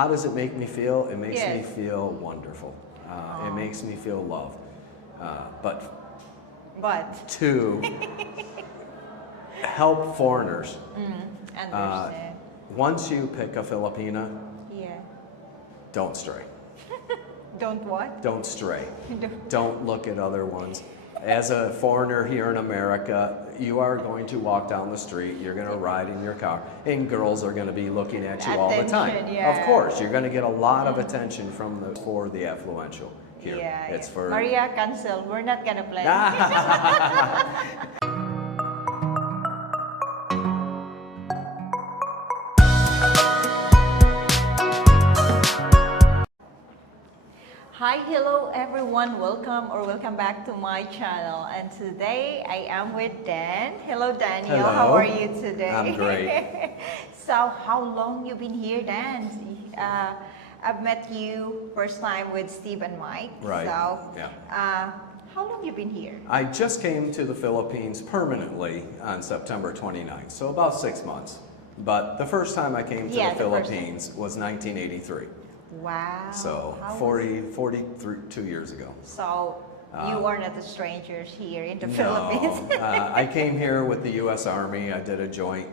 How does it make me feel? It makes me Yes. feel wonderful. It makes me feel loved. But But to help foreigners, understand. once you pick a Filipina, Yeah. don't stray. Don't what? Don't stray. Don't look at other ones. As a foreigner here in America, you are going to walk down the street, you're going to ride in your car, and girls are going to be looking at you all the time. Attention, yeah. Of course, you're going to get a lot of attention for the affluential here. Yeah. It's yeah. for Maria, cancel. We're not gonna play. Hi, hello everyone. Welcome back to my channel. And today I am with Dan. Hello, Daniel. Hello. How are you today? I'm great. So, how long you been here, Dan? I've met you first time with Steve and Mike. Right. So, Yeah. how long you been here? I just came to the Philippines permanently on September 29th, so about 6 months. But the first time I came to Yeah, the the first Philippines was 1983. Wow. So How 42 years ago. So you are not the strangers here in the No, Philippines. I came here with the U.S. Army. I did a joint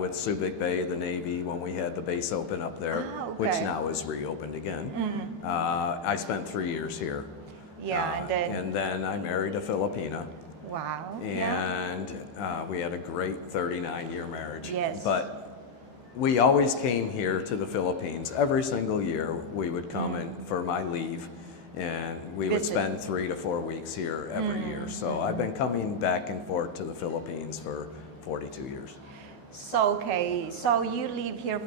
with Subic Bay, the Navy, when we had the base open up there, Ah, okay. which now is reopened again. I spent 3 years here. Yeah, and then I married a Filipina, wow. Yeah. and we had a great 39-year marriage. Yes. But we always came here to the Philippines. Every single year we would come in for my leave, and we would Visit. spend 3 to 4 weeks here every year. So I've been coming back and forth to the Philippines for 42 years. So okay, so you live here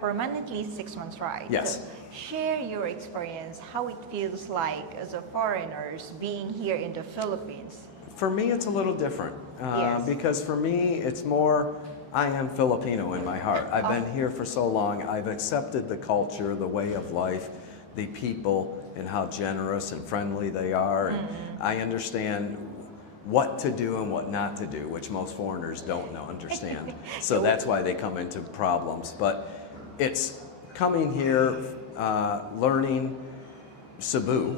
permanently 6 months, right? Yes. So share your experience, how it feels like as a foreigners being here in the Philippines. For me, it's a little different Yes. because for me, it's more, I am Filipino in my heart. I've been here for so long. I've accepted the culture, the way of life, the people, and how generous and friendly they are. And I understand what to do and what not to do, which most foreigners don't understand. So that's why they come into problems. But it's coming here, learning Cebu,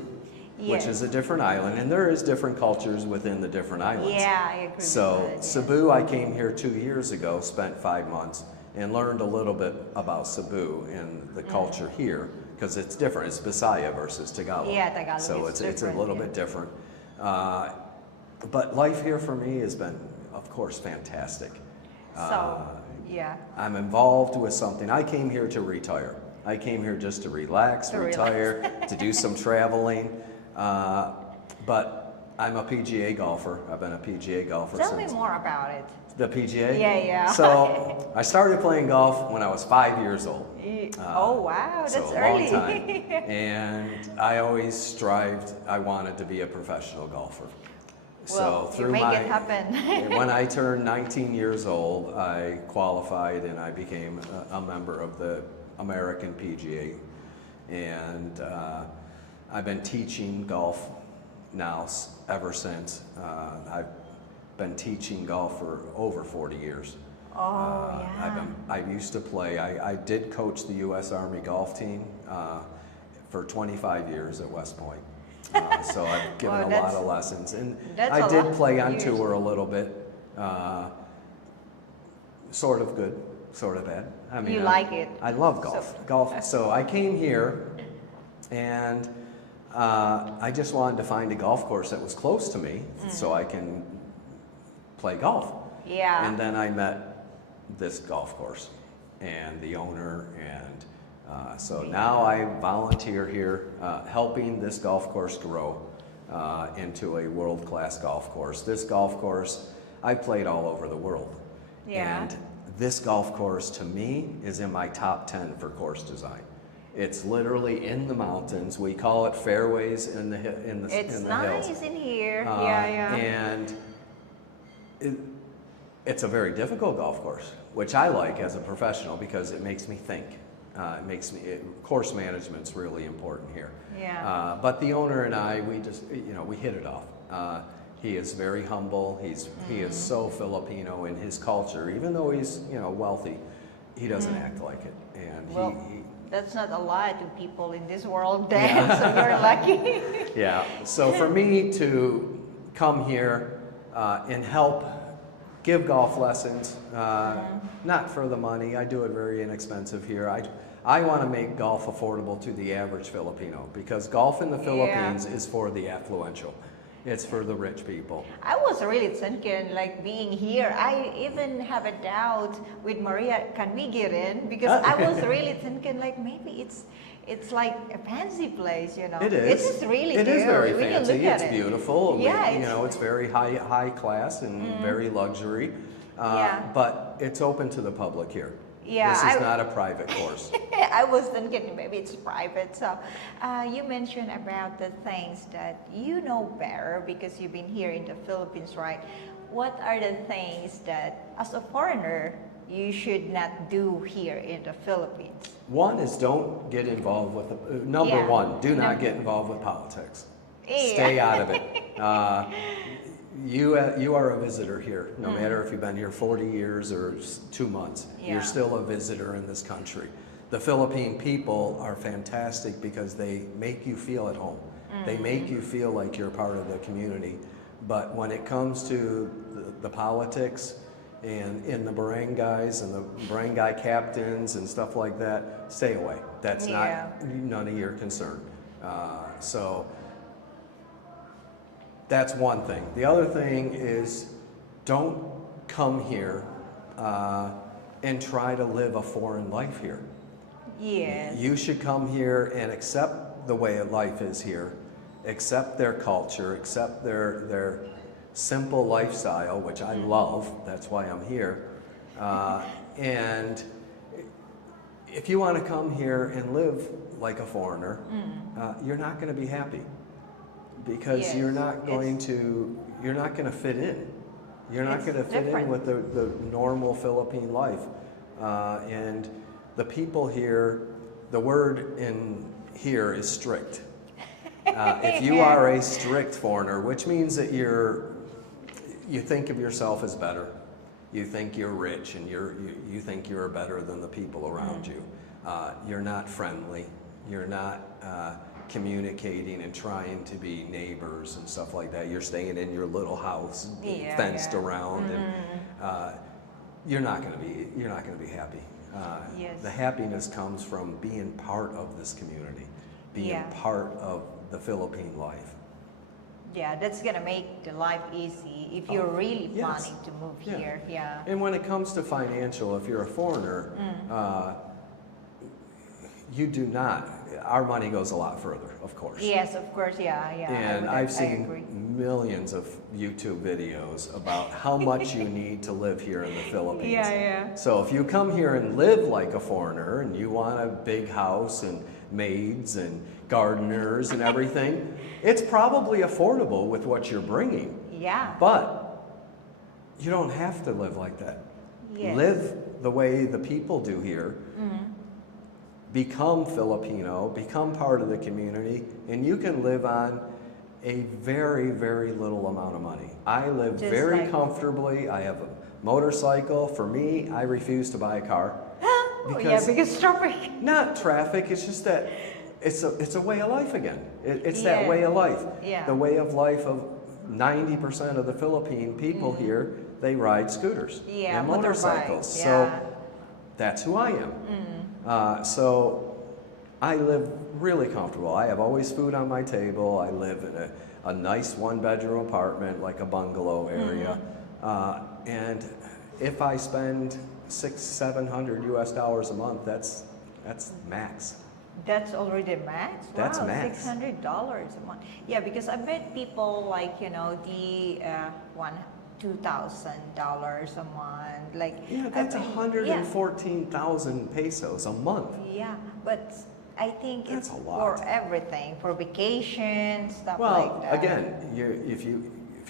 which is a different island, and there is different cultures within the different islands. Yeah, I agree So with that, yes. Cebu, I came here 2 years ago, spent 5 months, and learned a little bit about Cebu and the culture here, because it's different. It's Bisaya versus Tagalog. Yeah, Tagalog So is it's a different, little yeah. bit different. But life here for me has been, of course, fantastic. So yeah. I'm involved with something. I came here to retire. I came here just to relax, To retire, to do some traveling. But I'm a PGA golfer. I've been a PGA golfer Tell me since more about it. the PGA. Yeah. So I started playing golf when I was 5 years old. Oh wow, that's So a early. long time. And I always strived. I wanted to be a professional golfer. Well, you make it happen. When I turned 19 years old, I qualified and I became a member of the American PGA. And I've been teaching golf now ever since. I've been teaching golf for over 40 years. Oh yeah. I used to play, I did coach the U.S. Army golf team for 25 years at West Point. So I've given Wow, a lot that's- of lessons. And that's I a did lot play of on years. tour a little bit. Sort of good, sort of bad. I mean, You like it. I love golf. So I came here and I just wanted to find a golf course that was close to me so I can play golf. Yeah. And then I met this golf course and the owner, and so now I volunteer here helping this golf course grow into a world-class golf course. This golf course, I played all over the world. Yeah. And this golf course to me is in my top 10 for course design. It's literally in the mountains. We call it fairways in the It's in the nice hills. in here. Yeah. And it's a very difficult golf course, which I like as a professional because it makes me think. Course management's really important here. Yeah. But the owner and I, we hit it off. He is very humble. He is so Filipino in his culture. Even though he's wealthy, he doesn't act like it, and Well, That's not a lot of people in this world, Dan, so you're lucky. Yeah. So for me to come here and help give golf lessons, not for the money. I do it very inexpensive here. I want to make golf affordable to the average Filipino because golf in the Philippines is for the affluential. It's for the rich people. I was really thinking, like being here, I even have a doubt with Maria, can we get in? Because I was really thinking, like maybe it's like a fancy place, you know. It is. It is really It is very really fancy. look at It's it. beautiful. Yeah, you know, it's very high class and very luxury. But it's open to the public here. Yeah, This is not a private course. I was thinking maybe it's private. So you mentioned about the things that you know better because you've been here in the Philippines, right? What are the things that, as a foreigner, you should not do here in the Philippines? One is don't get involved with, number one, do not get involved with politics. Stay out of it. You are a visitor here, no matter if you've been here 40 years or 2 months. You're still a visitor in this country. The Philippine people are fantastic because they make you feel at home. They make you feel like you're part of the community. But when it comes to the politics and in the barangays and the barangay captains and stuff like that, stay away. That's not none of your concern. So that's one thing. The other thing is don't come here and try to live a foreign life here. Yes. You should come here and accept the way life is here, accept their culture, accept their simple lifestyle, which I love. That's why I'm here. And if you want to come here and live like a foreigner, you're not going to be happy. Because you're not going to fit in. You're not going to fit in with the normal Philippine life. And the people here, the word in here is strict. If you are a strict foreigner, which means that you think of yourself as better, you think you're rich, and you think you're better than the people around you. You're not friendly. You're not communicating and trying to be neighbors and stuff like that. You're staying in your little house, fenced around, and you're not going to be happy. The happiness comes from being part of this community, being part of the Philippine life. Yeah, that's gonna make the life easy if you're really planning to move here. Yeah. And when it comes to financial, if you're a foreigner, you do not. Our money goes a lot further, of course. Yes, of course, And I've seen millions of YouTube videos about how much you need to live here in the Philippines. So if you come here and live like a foreigner and you want a big house and maids and gardeners and everything, it's probably affordable with what you're bringing. Yeah. But you don't have to live like that. Yes. Live the way the people do here. Become Filipino, become part of the community, and you can live on a very, very little amount of money. I live very comfortably. I have a motorcycle. For me, I refuse to buy a car. Because traffic. Not traffic, it's just that it's a way of life again. It's that way of life. The way of life of 90% of the Philippine people here, they ride scooters and motorcycles. So that's who I am. So I live really comfortable. I have always food on my table. I live in a nice one-bedroom apartment, like a bungalow area. And if I spend $600-700 US a month, that's max. That's already max? That's wow, max. $600 a month. Yeah, because I bet people like, the $2,000 a month. Like, that's 114,000 pesos a month. Yeah, but I think That's it's a lot. for everything, for vacations, stuff Well, like that. again, if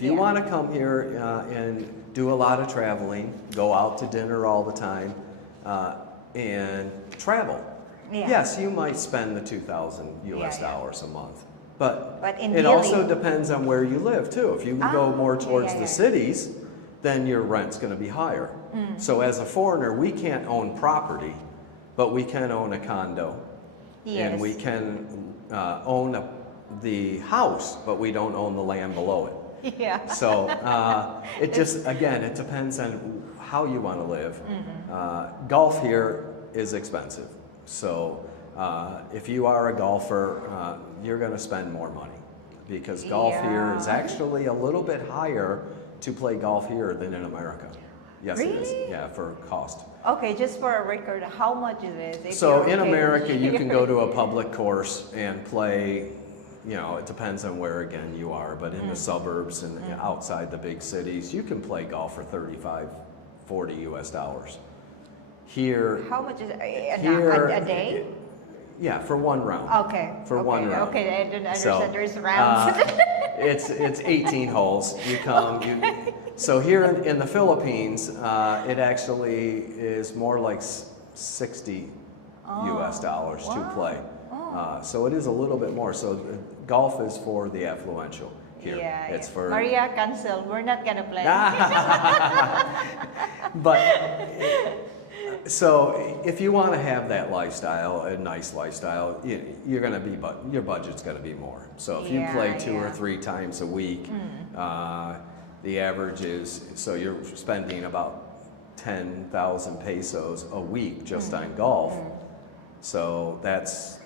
you want to come here and do a lot of traveling, go out to dinner all the time, and travel. Yes, you might spend the $2,000 US a month. But it also depends on where you live too. If you go more towards the cities, then your rent's going to be higher. So as a foreigner, we can't own property, but we can own a condo. Yes. And we can own the house, but we don't own the land below it. Yeah. So it just, again, it depends on how you want to live. Golf here is expensive. So if you are a golfer, you're going to spend more money because golf here is actually a little bit higher to play golf here than in America. Yes, it is. Really? Yeah, for cost. Okay, just for a record, how much is it? If So you're in okay America, you can here? go to a public course and play, you know, it depends on where again you are, but in the suburbs and outside the big cities, you can play golf for 35, 40 US dollars. Here, How much is it? here, A day? yeah, for one round. Okay. For okay. one round. Okay, I didn't So, understand there's rounds. It's 18 holes. You come. So here in the Philippines, it actually is more like 60 US dollars to play. So it is a little bit more. So golf is for the affluential here. Yeah, It's yeah. for Maria, cancel. We're not gonna play. But so if you want to have that lifestyle, a nice lifestyle, you're going to be, your budget's going to be more. So if you Yeah, play two or yeah. three times a week, the average is, so you're spending about 10,000 pesos a week just on golf. So that's,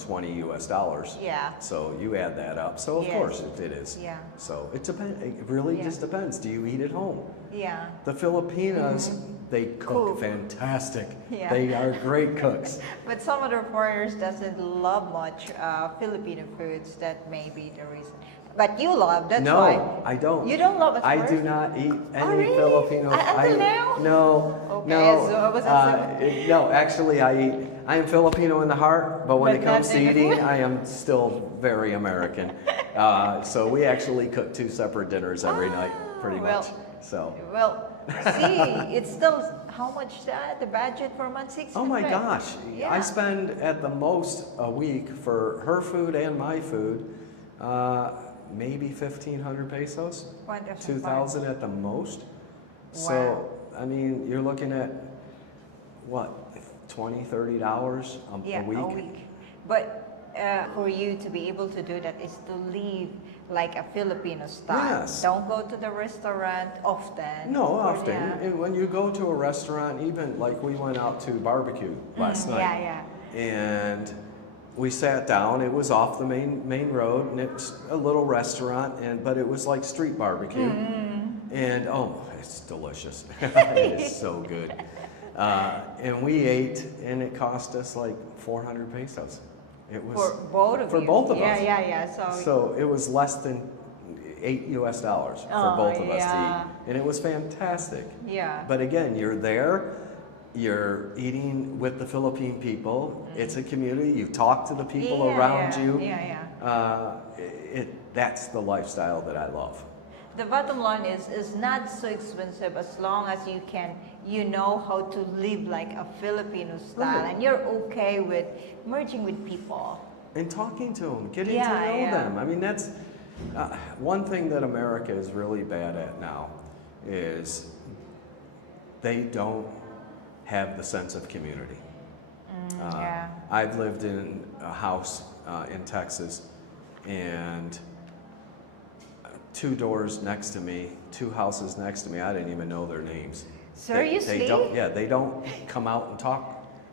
20 US dollars. Yeah. So you add that up. So of Yes. course it is. Yeah. So it depends. It really Yeah. just depends. Do you eat at home? Yeah. The Filipinas, they cook Cook. fantastic. Yeah. They are great cooks. But some other foreigners doesn't love much Filipino foods. That may be the reason. But you love, that's No, why. I don't. You don't love it I first? do not eat any really? Filipino. Until now? No, Okay, no. so was that no, actually, I am Filipino in the heart, but when But it comes not to in the eating, food? I am still very American. So we actually cook 2 separate dinners every night, pretty well, much. So. Well, see, it's still, how much the budget for a month? 600? Oh my gosh, Yeah. I spend at the most a week for her food and my food, maybe 1,500 pesos, Wonderful. 2,000 at the most. Wow. So, I mean, you're looking at, what, $20, $30 Yeah, a week? a week. But for you to be able to do that is to live like a Filipino style. Yes. Don't go to the restaurant often. No, Or, often. yeah. And when you go to a restaurant, even like we went out to barbecue last night. Yeah, yeah. And we sat down. It was off the main road, and it's a little restaurant, but it was like street barbecue. And oh, it's delicious. It is so good. And we ate, and it cost us like 400 pesos. It was For both of for you. both of yeah, us. Yeah, yeah, So it was less than $8 US for Oh, both of us to yeah. eat, and it was fantastic. Yeah. But again, you're there, you're eating with the Philippine people. It's a community. You talk to the people Yeah, around yeah, you. yeah, yeah. That's the lifestyle that I love. The bottom line is not so expensive as long as you know how to live like a Filipino style, Right. and you're okay with merging with people. And talking to them, getting to Yeah, know yeah. them. I mean, that's one thing that America is really bad at now is they don't have the sense of community. Yeah. I've lived in a house in Texas, and 2 doors next to me, 2 houses next to me, I didn't even know their names. Seriously? They don't come out and talk.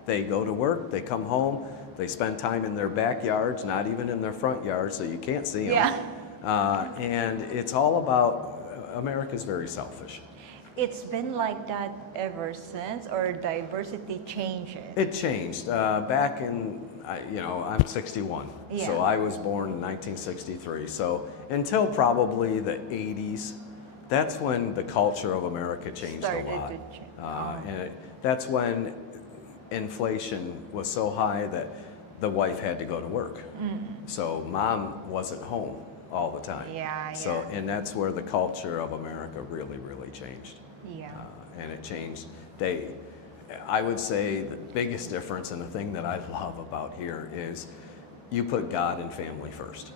They go to work, they come home, they spend time in their backyards, not even in their front yards, so you can't see them. Yeah. And it's all about, America's very selfish. It's been like that ever since, or diversity changes? It changed. Back in, I'm 61, Yeah. so I was born in 1963. So until probably the 80s, that's when the culture of America changed Started a lot. to change. That's when inflation was so high that the wife had to go to work. So mom wasn't home all the time. Yeah, So, yeah. and that's where the culture of America really, really changed. Yeah. And it changed. I would say the biggest difference, and the thing that I love about here, is you put God and family first.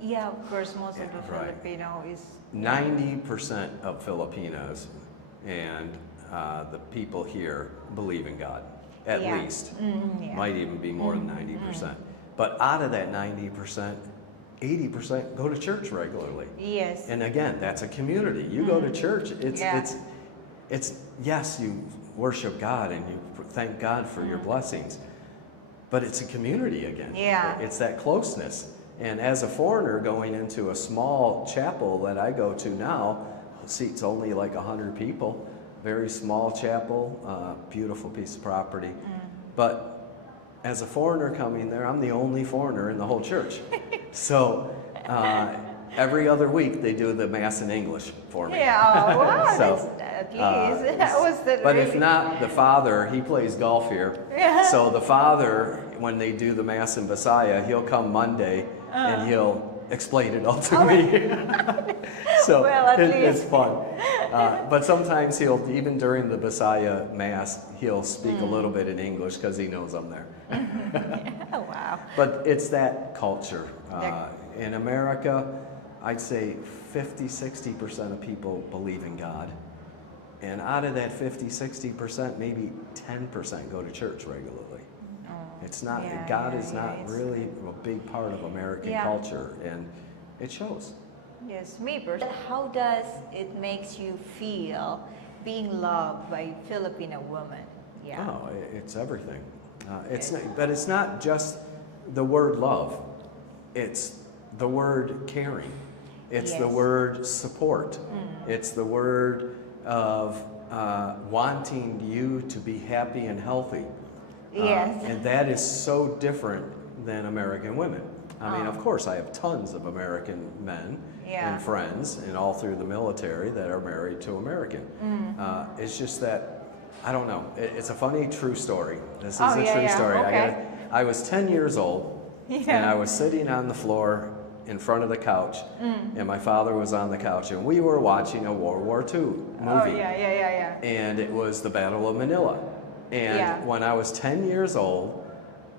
Yeah, of course, most of the Right. Filipino is 90% of Filipinos and the people here believe in God. at Yeah. least. Yeah. Might even be more than 90%. But out of that 90%, 80% go to church regularly. Yes. And again, that's a community. You go to church, Yeah. it's yes, you worship God and you thank God for your blessings, but it's a community again. Yeah. It's that closeness. And as a foreigner going into a small chapel that I go to now, seats only like 100 people, very small chapel, beautiful piece of property. But as a foreigner coming there, I'm the only foreigner in the whole church. So every other week they do the Mass in English for me. Yeah, oh, wow, So, that's at least. That was the But really... if not, the father, he plays golf here. Yeah. So the father, when they do the Mass in Visaya, he'll come Monday and he'll explain it all to me. So Well, at it's least. fun. But sometimes he'll, even during the Visaya Mass, he'll speak a little bit in English because he knows I'm there. Oh, wow. But it's that culture. In America, I'd say 50-60% of people believe in God. And out of that 50-60%, maybe 10% go to church regularly. It's not, Yeah, God yeah, is yeah, not it's- really a big part of American Yeah. culture, and it shows. Yes, me personally. How does it makes you feel being loved by Filipino women? Yeah. Oh, it's everything. But it's not just the word love. It's the word caring. It's the Yes. word support. It's the word of wanting you to be happy and healthy. Yes. And that is so different than American women. I mean, of course, I have tons of American men Yeah. and friends, and all through the military that are married to American. It's just that, I don't know. It's a funny true story. This is Oh, a yeah, true yeah. story. Okay. I was 10 years old, and Yeah. I was sitting on the floor in front of the couch, and my father was on the couch, and we were watching a World War II movie. Oh, yeah. And it was the Battle of Manila. And Yeah. when I was 10 years old,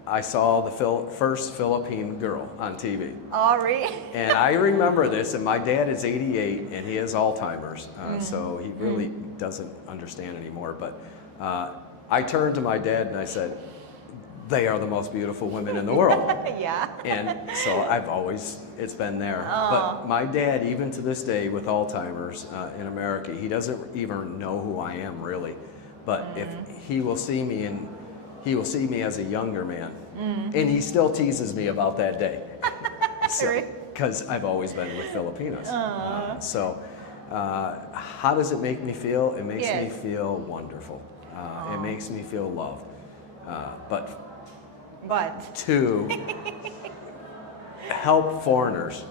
I saw the first Philippine girl on TV. Oh, really? And I remember this, and my dad is 88, and he has Alzheimer's, so he really doesn't understand anymore. But I turned to my dad and I said, they are the most beautiful women in the world. Yeah. And so it's been there. But my dad, even to this day with Alzheimer's in America, he doesn't even know who I am really. But if he will see me, and he will see me as a younger man. And he still teases me about that day. Because I've always been with Filipinos. How does it make me feel? It makes me feel wonderful. It makes me feel loved. But to help foreigners,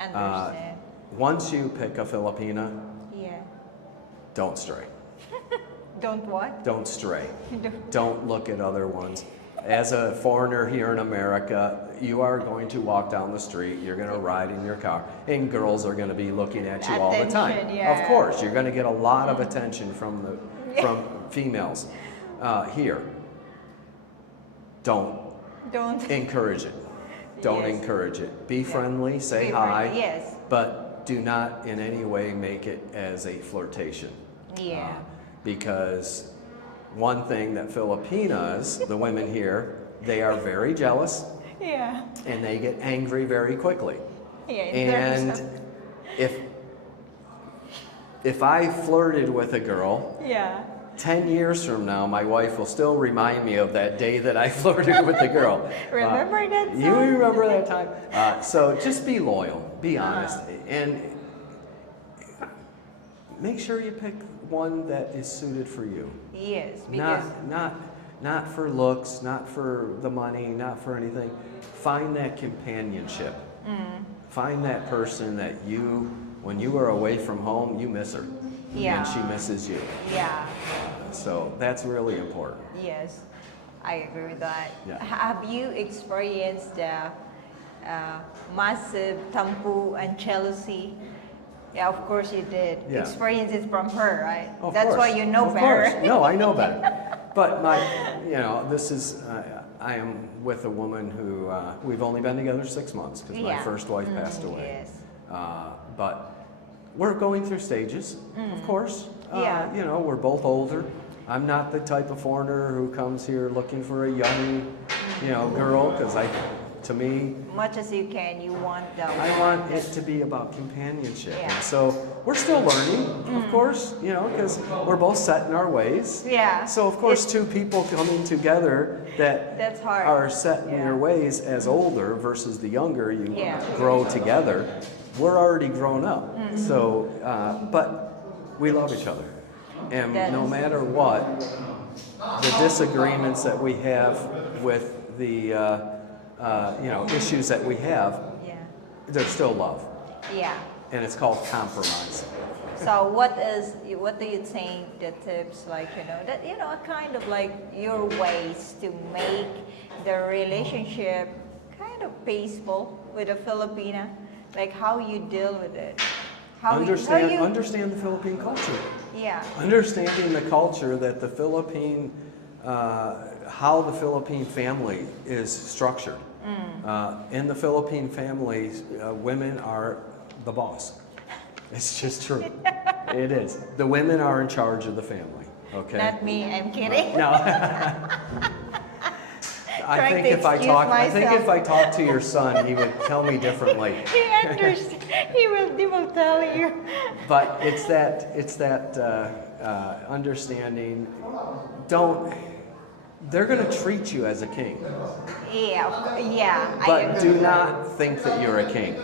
Understand. once you pick a Filipina, Yeah. don't stray. Don't what? Don't stray. Don't look at other ones. As a foreigner here in America, you are going to walk down the street, you're going to ride in your car, and girls are going to be looking at you all the time. Attention, yeah. Of course, you're going to get a lot of attention from females here. Don't encourage it. Don't Yes. encourage it. Be friendly, say Be hi, friendly, yes. but do not in any way make it as a flirtation. Yeah. Because one thing that Filipinas, the women here, they are very jealous Yeah. and they get angry very quickly. Yeah. in terms And of- if I flirted with a girl, Yeah. 10 years from now, my wife will still remind me of that day that I flirted with the girl. Remember that time? You remember that time? So just be loyal, be honest, and make sure you pick one that is suited for you. Yes, because Not for looks, not for the money, not for anything. Find that companionship. Find that person that you, when you are away from home, you miss her. Yeah. And she misses you. yeah. So that's really important. Yes, I agree with that. Yeah. Have you experienced massive tampu and jealousy? Yeah, of course you did. Yeah. Experience it from her, right? Of That's course. why you know Of better. course. No, I know better. But this is, I am with a woman who, we've only been together 6 months because my first wife passed away. Yes. But we're going through stages, of course. Yeah. We're both older. I'm not the type of foreigner who comes here looking for a young, girl, because to me, Much as you can, you want them. I want it to be about companionship. Yeah. And so we're still learning, of course, because we're both set in our ways. Yeah. So of course, two people coming together That's hard. are set in Yeah. their ways as older versus the younger, you Yeah. grow together. We're already grown up. So, but we love each other. And That no is- matter what, the disagreements that we have with the issues that we have, Yeah. there's still love, Yeah. and it's called compromise. So what do you think the tips, like, kind of like your ways to make the relationship kind of peaceful with a Filipina? Like how you deal with it? Understand the Philippine culture. Yeah. Understanding the culture that the how the Philippine family is structured. In the Philippine families, women are the boss. It's just true. It is. The women are in charge of the family. Okay. Not me, I'm kidding. No. I Trying think to if I excuse talk, myself. to your son, he would tell me differently. He understands. He will tell you. But it's that understanding. They're going to treat you as a king, Yeah. I but agree. do not think that you're a king.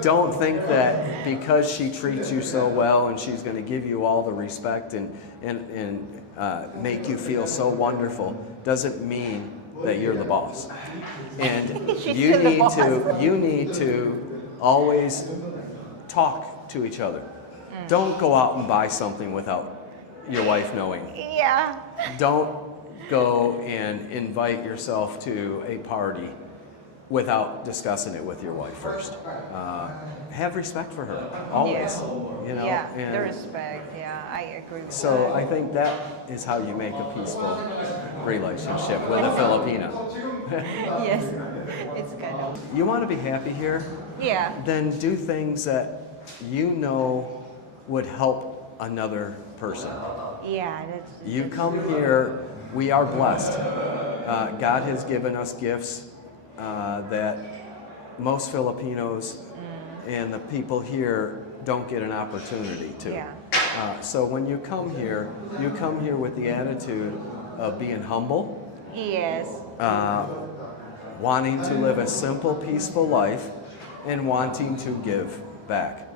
Don't think that because she treats you so well and she's going to give you all the respect and make you feel so wonderful doesn't mean that you're the boss. And She's you still the need boss. you need to always talk to each other. Don't go out and buy something without your wife knowing. Yeah. Don't go and invite yourself to a party without discussing it with your wife first. Have respect for her, always. Yeah. and The respect. Yeah, I agree with so that. I think that is how you make a peaceful relationship with a Filipino. Yes. It's kind of. You want to be happy here? Yeah. Then do things that would help another person. Yeah. That's. You come here, we are blessed. God has given us gifts that most Filipinos and the people here don't get an opportunity to. Yeah. So when you come here with the attitude of being humble, Yes. wanting to live a simple, peaceful life, and wanting to give back.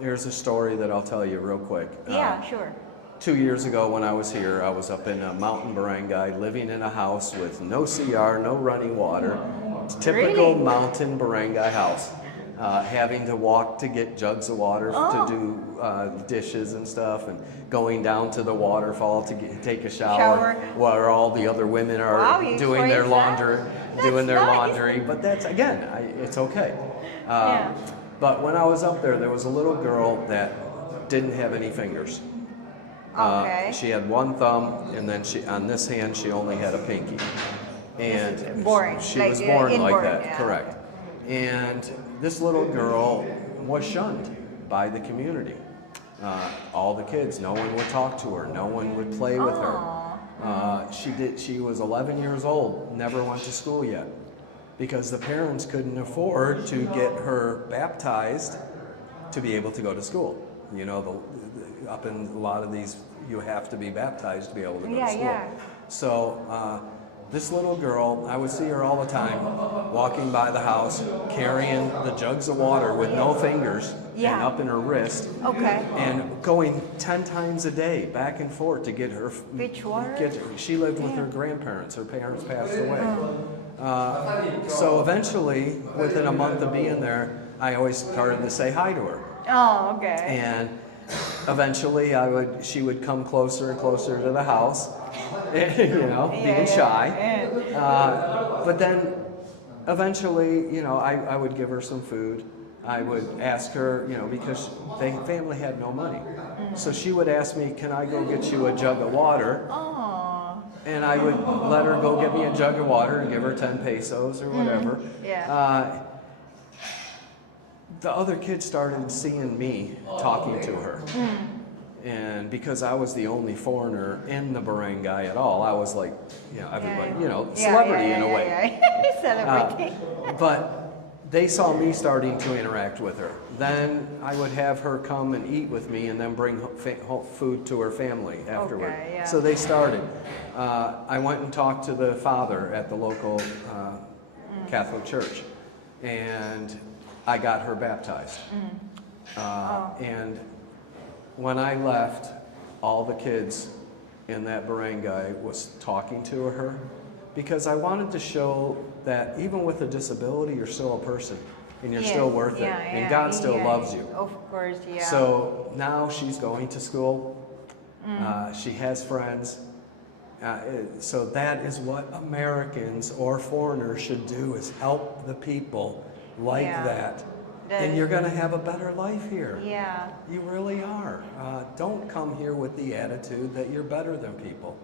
Here's a story that I'll tell you real quick. Yeah. Sure. 2 years ago when I was here, I was up in a mountain barangay, living in a house with no CR, no running water. Typical Really? mountain barangay house. Having to walk to get jugs of water to do dishes and stuff, and going down to the waterfall to take a shower, while all the other women are Wow, you doing their experienced that? doing their That's nice. laundry. But that's again, it's okay. Yeah. But when I was up there was a little girl that didn't have any fingers. Okay. She had one thumb, and then on this hand she only had a pinky. And Born, she like, was born like inborn, that, yeah. correct. And this little girl was shunned by the community. All the kids, no one would talk to her, no one would play with her. She was 11 years old, never went to school yet, because the parents couldn't afford to get her baptized to be able to go to school. Up in a lot of these, you have to be baptized to be able to go to school. Yeah. So this little girl, I would see her all the time, walking by the house, carrying the jugs of water with no fingers and Yeah. up in her wrist, Okay. and going 10 times a day back and forth to get her. Fetch water? She lived with her grandparents. Her parents passed away. So eventually, within a month of being there, I always started to say hi to her. Oh, okay. And eventually she would come closer and closer to the house, being shy. But then eventually, I would give her some food. I would ask her, because the family had no money. So she would ask me, can I go get you a jug of water? Oh. And I would let her go get me a jug of water and give her 10 pesos or whatever. Yeah. The other kids started seeing me talking to her. And because I was the only foreigner in the barangay at all, I was like, everybody, celebrity in a way. Celebrity. But they saw me starting to interact with her. Then I would have her come and eat with me and then bring food to her family afterward. Okay, yeah. So they started. I went and talked to the father at the local Catholic church, and I got her baptized. And when I left, all the kids in that barangay was talking to her, because I wanted to show that even with a disability, you're still a person and you're still worth it, and God still loves you. Of course, yeah. So now she's going to school. She has friends. So that is what Americans or foreigners should do, is help the people like that. And you're going to have a better life here. Yeah. You really are. Don't come here with the attitude that you're better than people.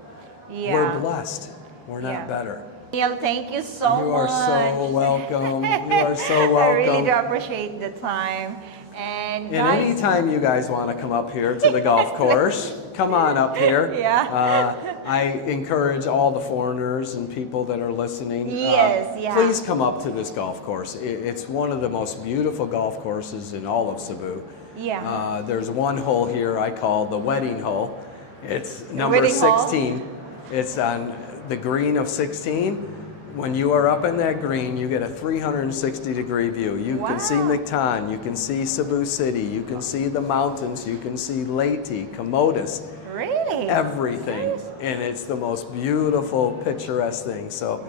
Yeah. We're blessed. We're not better. Neil, thank you so much. You are so welcome. You are so welcome. I really do appreciate the time. And guys, anytime you guys want to come up here to the golf course, come on up here. I encourage all the foreigners and people that are listening. Please come up to this golf course. It's one of the most beautiful golf courses in all of Cebu. There's one hole here I call the wedding hole. It's number 16. It's on the green of 16. When you are up in that green, you get a 360-degree view. You can see Mactan, you can see Cebu City, you can see the mountains, you can see Leyte, Camotes. Really? Everything. And it's the most beautiful, picturesque thing. So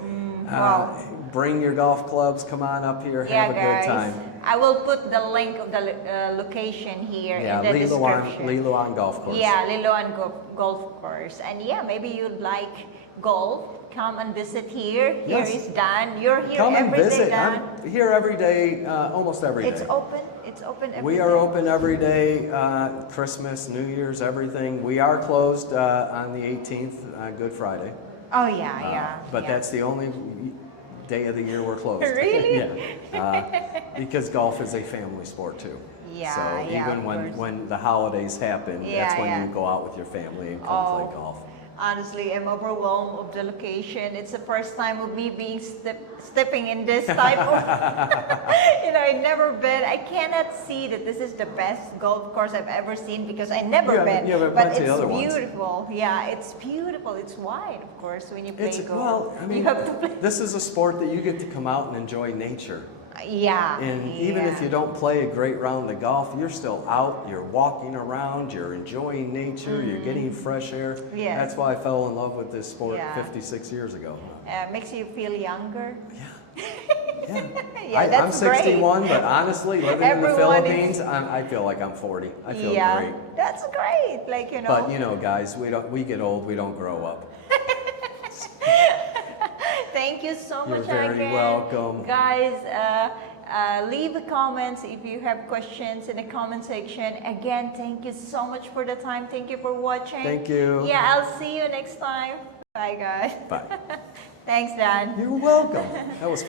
bring your golf clubs, come on up here, have a good time. I will put the link of the location here in the description. Lilo-an Golf Course. Yeah, Lilo-an Golf Course. And may be you'd like golf. Come and visit here. Here is Dan. You're here every day, Dan. I'm here every day, almost every day. It's open. It's open every day. We are open every day, Christmas, New Year's, everything. We are closed on the 18th, Good Friday. Oh, yeah. But that's the only day of the year we're closed. Really? Because golf is a family sport too. Yeah, so even when the holidays happen, that's when you go out with your family and come play golf. Honestly, I'm overwhelmed of the location. It's the first time of me being stepping in this type of, I've never been. I cannot see that this is the best golf course I've ever seen because I never been. But it's beautiful. Yeah, it's beautiful. It's wide, of course, when you play golf. Well, I mean, this is a sport that you get to come out and enjoy nature. And even if you don't play a great round of golf, you're still out, you're walking around, you're enjoying nature, you're getting fresh air. That's why I fell in love with this sport 56 years ago. Makes you feel younger. I'm 61, but honestly, living in the Philippines, I feel like I'm 40. I feel great. That's great. But guys, we get old, we don't grow up. Thank you so much again. You're very welcome. Guys, leave comments if you have questions in the comment section. Again, thank you so much for the time. Thank you for watching. Thank you. I'll see you next time. Bye, guys. Bye. Thanks, Dan. You're welcome. That was